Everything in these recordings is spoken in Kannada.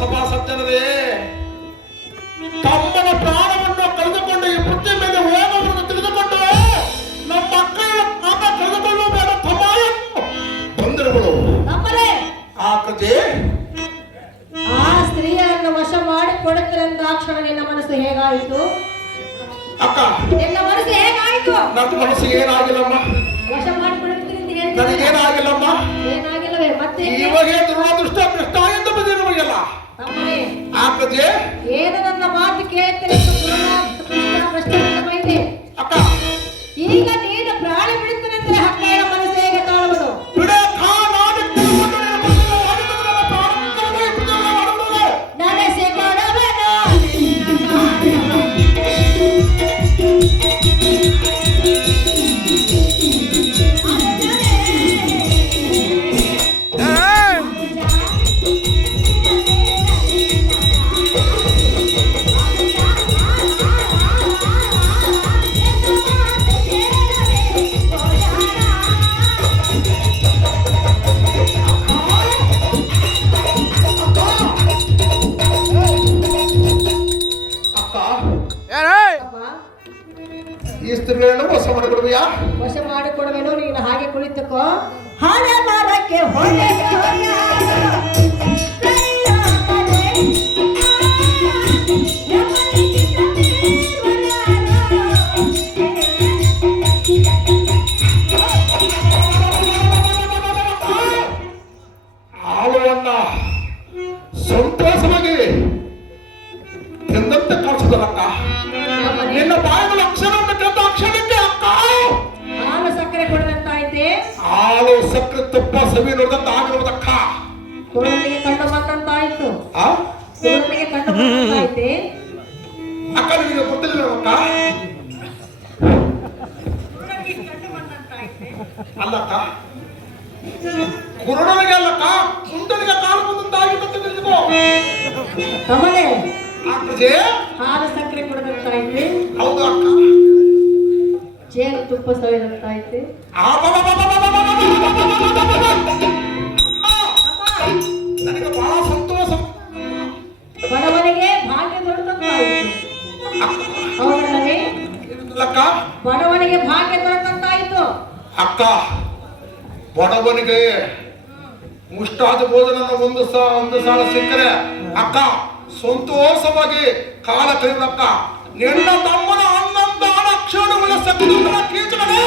ಸಭಾ ಸಜ್ಜನರೇ, ತಮ್ಮನ ಪ್ರಾಣವನ್ನು ಕಳೆದುಕೊಂಡು ಈ ಪೃಥ್ವಿ ಮೇಲೆ ಹೋಗುವುದನ್ನು ತಿಳಿದುಕೊಂಡು ನಮ್ಮ ಮಕ್ಕಳ ಪ್ರಾಣ ಕಳೆದುಕೊಳ್ಳುವ ಬೇಡ ತಮ್ಮ ತೊಂದರೆಗಳು ಆ ಕಥೆ. ಆ ಸ್ತ್ರೀಯನ್ನು ವಶ ಮಾಡಿ ಕೊಡುತ್ತಿರಂದ ಕ್ಷಣ ನಿನ್ನ ಮನಸ್ಸು ಹೇಗಾಯಿತು ಅಕ್ಕ? ನಿನ್ನ ಮನಸ್ಸು ಹೇಗಾಯಿತು? ನನ್ನ ಮನಸ್ಸಿಗೆ ಏನಾಗಿಲ್ಲಮ್ಮ, ವಶ ಮಾಡಿ ಕೊಡುತ್ತೀರಿ ನನಗೇನಾಗಿಲ್ಲಮ್ಮ. ಏನಾಗಿಲ್ಲವೇ? ಮತ್ತೆ ಇವಾಗ ದುರದೃಷ್ಟ ಭ್ರಷ್ಟ ಎಂದು ಬಂದಿರುವಾಗಲ್ಲ ಆ ಕಥೆ. ಏನು ನನ್ನ ಮಾತು ಕೇಳ್ತೀರಿ? ಪ್ರಶ್ನೆ ಅಕ್ಕ, ಈಗ ನೀನು ಪ್ರಾಣ ಬಿಡುತ್ತೇನೆಂದರೆ ಹಕ್ಕಿಯ ಮನಸ್ಸು ಹೇಗೆ ತಾಳುವುದು? ಈ ಸ್ತ್ರೀಗಳನ್ನು ವಶ ಮಾಡಿಕೊಡುವೆಯಾ? ವಶ ಮಾಡಿಕೊಡುವೆನು. ನೀನು ಹಾಗೆ ಕುಳಿತುಕೋ. ಹಣೆ ಮರಕ್ಕೆ ಹೊಳೆ ಹಾಲುವನ್ನ ಸಂತೋಷವಾಗಿ ಎಂದಂತೆ ಕಾಣಿಸಿದರಕ್ಕ. ನಿನ್ನ ಬಾಯಿಗಳ ಅಕ್ಷರವನ್ನು ಕೇಳಿದ ಅಕ್ಷರಕ್ಕೆ ಅಕ್ಕ ಹಾಲು ಸಕ್ಕರೆ ಕೊಡದಂತಾಯ್ತೆ. ಹಾಲು ಸಕ್ಕರೆ ತುಪ್ಪ ಸವಿ ನೋಡಿದಂತ ಆಗಿರುವುದಕ್ಕ. ಕುರುಳಿಗೆ ಕಣ್ಣು ಬಂದಂತಾಯ್ತು. ಕುರುಳಿಗೆ ಕಣ್ಣು ಬಂದಂತಾಯ್ತೆ. ಅಕ್ಕ ನಿನಗೆ ಗೊತ್ತಿಲ್ಲ ಅಕ್ಕ? ಅಲ್ಲಕ್ಕ, ಕುರುಡನಿಗೆ ಅಲ್ಲಕ್ಕ, ಕುಂಟನಿಗೆ ಕಾಲು ಬಂದಂತಾಗಿತ್ತು ತಿಳಿದುಕೋ. ಕಮಲೆ ಅಕ್ಕಜೆ ಹಾಲು ಸಕ್ಕರೆ ಕೊಡದಂತಾಯ್ತೆ. ಹೌದು ಅಕ್ಕ. ಜೇನು ತುಪ್ಪ ಸವಿದಂತಾಯ್ತೆ. ನನಗೆ ಬಹಳ ಸಂತೋಷ. ಬಡವನಿಗೆ ಭಾಗ್ಯ ದೊರೆತಂತಾಯಿತು. ಹೌದಲ್ಲವೇ? ಅಕ್ಕ, ಬಡವನಿಗೆ ಭಾಗ್ಯ ದೊರೆತಂತಾಯಿತು. ಅಕ್ಕ, ಬಡವನಿಗೆ ಮುಷ್ಟಾದ ಭೋಜನ ಒಂದು ಸಾಲ ಸಿಕ್ಕರೆ ಅಕ್ಕ ಸಂತೋಷವಾಗಿ ಕಾಲ ಕಳೆದಕ್ಕ. ನಿನ್ನ ತಮ್ಮನ ಅನ್ನಂದಾನ ಕ್ಷಣಗಳ ಸಕಲ ಕೀಚಕನೇ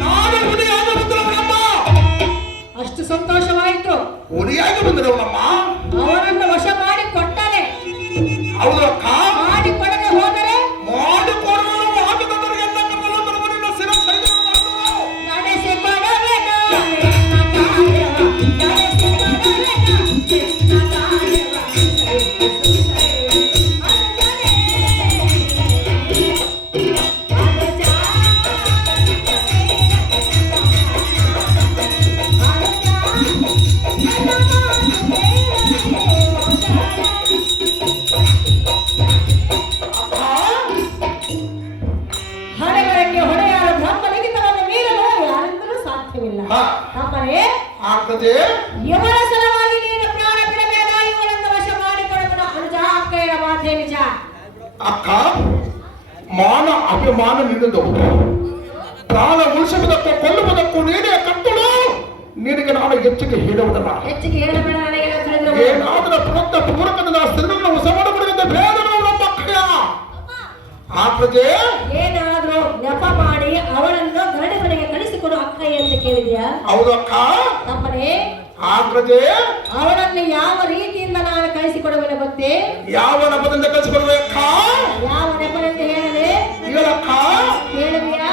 ನಾನು ಹುಲಿಯಾಗಿ ಬಂದಿರವನಮ್ಮ. ಅಷ್ಟು ಸಂತೋಷವಾಯಿತು. ಹುಲಿಯಾಗಿ ಬಂದಿರವನಮ್ಮ. ಅವನನ್ನು ವಶ ಮಾಡಿ ಕೊಟ್ಟನೆ. ಹೌದು ಅಕ್ಕ. ಮಾಡಿ ಕೊಡದೆ ಹೋದರೆ ಮಾಡಿಕೊಡಲು ಮಾತುಕತೆಗೆ ಎಲ್ಲ ಕರ್ಕೊಂಡು ಬರುವನಿಲ್ಲ ಸಿರ ಸೈನ್ಯ ಮಾಡುವರು. ನಡೆಸಿಕೊಡವೆನು ಹಣೆಬರಕ್ಕೆ ಹೊಡೆಯಾದ ಬ್ರಹ್ಮಲಿಖಿತವನ್ನು ಮೀರಲು ಯಾರಿಂದಲೂ ಸಾಧ್ಯವಿಲ್ಲ. ತಮ್ಮನೇ ಆಗ್ತದೆ. ಇವರ ಸಲುವಾಗಿ ನೀನು ಪ್ರಾಣ ಬಿಡಬೇಡ. ಇವರನ್ನು ವಶ ಮಾಡಿಕೊಳ್ಳುವ ಅನುಜ ಅಕ್ಕಯ್ಯನ ಮಾತೇ ನಿಜ. ಅಕ್ಕ, ಮಾನ ಅಭಿಮಾನ ನಿನ್ನದು. ಪ್ರಾಣ ಉಳಿಸುವುದಕ್ಕೂ ಕೊಲ್ಲುವುದಕ್ಕೂ ನೀನೇ ಕಟ್ಟಲು. ನಿನಗೆ ನಾನು ಹೆಚ್ಚಿಗೆ ಹೇಳುವುದಲ್ಲ. ಹೆಚ್ಚಿಗೆ ಹೇಳಬೇಡ. ನನಗೆ ಏನಾದರೂ ಪ್ರೊತ್ತ ಪೂರಕದ ಸ್ತ್ರೀಗಳನ್ನು ಹೊಸ ಮಾಡಬಾರದೆಂದು ಭೇದಗಳು ನಮ್ಮ ಅಕ್ಕಯ್ಯ. ಆಗ್ತದೆ. ಏನಾದ್ರೂ ನೆಪ ಮಾಡಿ ಅವಳನ್ನು ಗರಡಿ ಮನೆಗೆ ಕಳಿಸಿಕೊಡು ಅಕ್ಕಯ್ಯ ಅಂತ ಕೇಳಿದ್ಯಾ? ಹೌದು ಅಕ್ಕ. ತಮ್ಮನೇ ಆಗ್ತದೆ. ಅವಳನ್ನು ಯಾವ ರೀತಿಯಿಂದ ನಾನು ಕಳಿಸಿಕೊಡುವೆನು ಗೊತ್ತೇ? ಯಾವ ನೆಪದಿಂದ ಕಳಿಸಿಕೊಡ್ಬೇಕ? ಯಾವ ನೆಪದಿಂದ ಹೇಳದೆ? ಹೇಳಕ್ಕ. ಕೇಳಿದ್ಯಾ?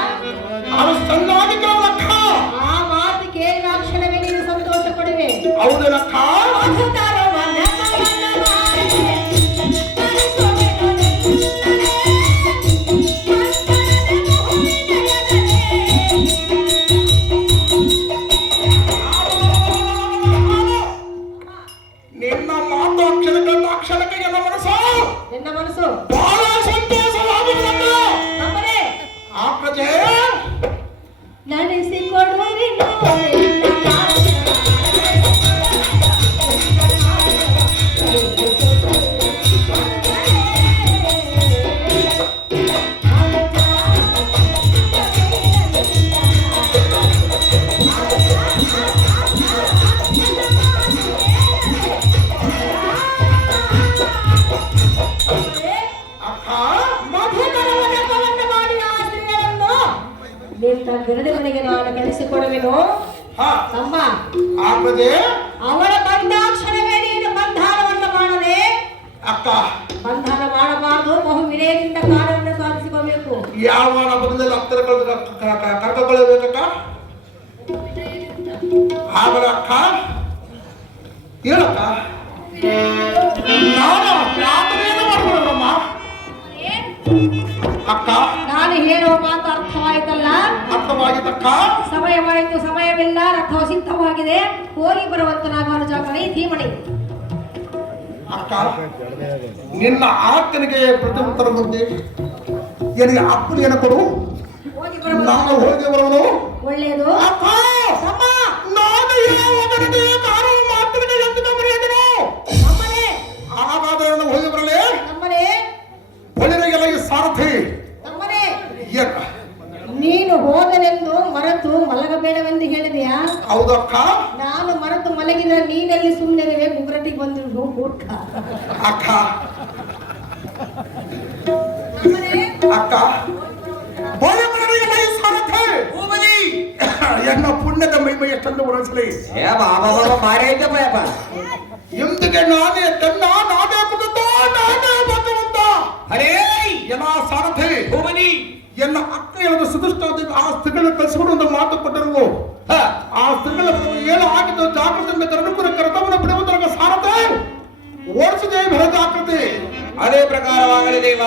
ಅದು ಚೆನ್ನಾಗಿ ಕೇಳಕ್ಕ. ಆ ಮಾತು ಕೇಳಿದ ಕ್ಷಣವೇ ನೀನು ಸಂತೋಷ ಪಡುವೆ. ಹೌದಕ್ಕ. ನಿನ್ನ ಮಾತು ಅಕ್ಷರಕ್ಕೆ ನನ್ನ ಮನಸ್ಸು ನಿನ್ನ ಮನಸ್ಸು ಬಹಳ ಸಂತೋಷವಾಗಿ ತಮ್ಮನೇ ಆಗ್ತದೆ. ಅಗ್ರಜೆ ನಡೆಸಿಕೊಡುವೆ ಅಕ್ಕ ಮಧುಕರವನ್ನು ಮಾಡಿ ಆ ಸ್ತ್ರೀಗಳನ್ನು ನಿನ್ನ ಗರಡಿ ಮನೆಗೆ ನಾನು ಕಳಿಸಿಕೊಡುವೆನು. ಹಾ ತಮ್ಮ ಅಗ್ರಜೆ ಅವಳ ಬಂಧಾಕ್ಷರವೇ ನೀನು ಬಂಧಾನವನ್ನು ಮಾಡದೆ. ಅಕ್ಕ ಬಂಧನ ಮಾಡಬಾರದು, ಬಹು ವಿನಯದಿಂದ ಕಾರ್ಯವನ್ನು ಸಾಧಿಸಿಕೊಳ್ಳಬೇಕು. ಯಾವ ಬಂದಲ್ಲಿ ಹತ್ತಿರ ಕರ್ಕೊಳ್ಳಬೇಕಕ್ಕ ಆಗಲ್ಲ ಅಕ್ಕ ಹೇಳಕ್ಕ ನಾನು ಪ್ರಾರ್ಥನೆಯನ್ನು ಮಾಡ್ಕೊಳ್ಳಮ್ಮ ಅಕ್ಕ ನಾನು ಹೇಳುವ ಮಾತು ಅರ್ಥವಾಯಿತಲ್ಲ? ಅರ್ಥವಾಗಿದ್ದಕ್ಕ ಸಮಯವಾಯಿತು, ಸಮಯವಿಲ್ಲ, ರಥವು ಸಿದ್ಧವಾಗಿದೆ, ಹೋಗಿ ಬರುವಂತ ನಾಗವನ ಜಾಗರಣೆ ಧೀಮಣಿ. ಅಕ್ಕ ನಿನ್ನ ಆಜ್ಞೆಗೆ ಪ್ರತ್ಯುತ್ತರ ಮುಂದೆ ನನಗೆ ಅಪ್ಪಣೆಯನ್ನು ಕೊಡು, ಹೋಗಿ ಬರುವ ನಾನು ಹೋಗಿ ಬರುವನು. ಒಳ್ಳೆಯದು. ಅಕ್ಕ ನಾನು ಯಾವ ಗರಡಿಯ ಕಾರು ಮಾತುಕತೆ ಎಂದು ಬರೆಯದನು ನಮ್ಮನೆ ಹಾಗಾದರೆ ನಾನು ಹೋಗಿ ಬರಲೇ. ನಮ್ಮನೆ ಒಳ್ಳೆಯಲ್ಲ ಈ ಸಾರಥಿ ನಮ್ಮನೆ ಏನ ನೀನು ಹೋಗಲೆಂದು ಮರೆತು ಮಲಗಬೇಡವೆಂದು ಹೇಳಿದೆಯಾ? ಹೌದಕ್ಕ ನಾನು ಮರೆತು ಮಲಗಿದ ನೀನಲ್ಲಿ ಸುಮ್ಮನೆ ಮುಗ್ರಟಿಗೆ ಬಂದಿರು ಮೂರ್ಖ. ಅಕ್ಕ ನಮ್ಮನೆ ಅಕ್ಕ ಒಳ್ಳೆಯಲ್ಲ ಈ ಸಾರಥಿ ಎನ್ನ ಪುಣ್ಯದ ಮಹಿಮೆ ಎಷ್ಟೊಂದು ಉಳಿಸಲಿ. ಎಂದಿಗೆ ನಾನೇ ತನ್ನ ನಾನೇ ಕುರಿತ ನಾನೇ ಭಗವಂತ ಹರೇ ಎಲ್ಲ ಸಾರಥಿ ಎನ್ನ ಅಕ್ಕ ಹೇಳಿದ ಸುದುಷ್ಟಾದ ಆ ಸ್ಥಿತಿಗಳನ್ನು ಕಲಿಸಿಕೊಂಡು ಒಂದು ಮಾತು ಕೊಟ್ಟರು. ಆ ಸ್ಥಿತಿಗಳ ಏನು ಆಗಿದ್ದು ಜಾಗೃತಿಯಿಂದ ಕರಡುಕುರ ಕರ್ತವನ ಬಿಡುವುದರ ಸಾರಥಿ ಓಡಿಸಿದೆ ಬೆಳೆದ ಆಕೃತಿ ಅದೇ ಪ್ರಕಾರವಾಗಲಿ ದೇವ.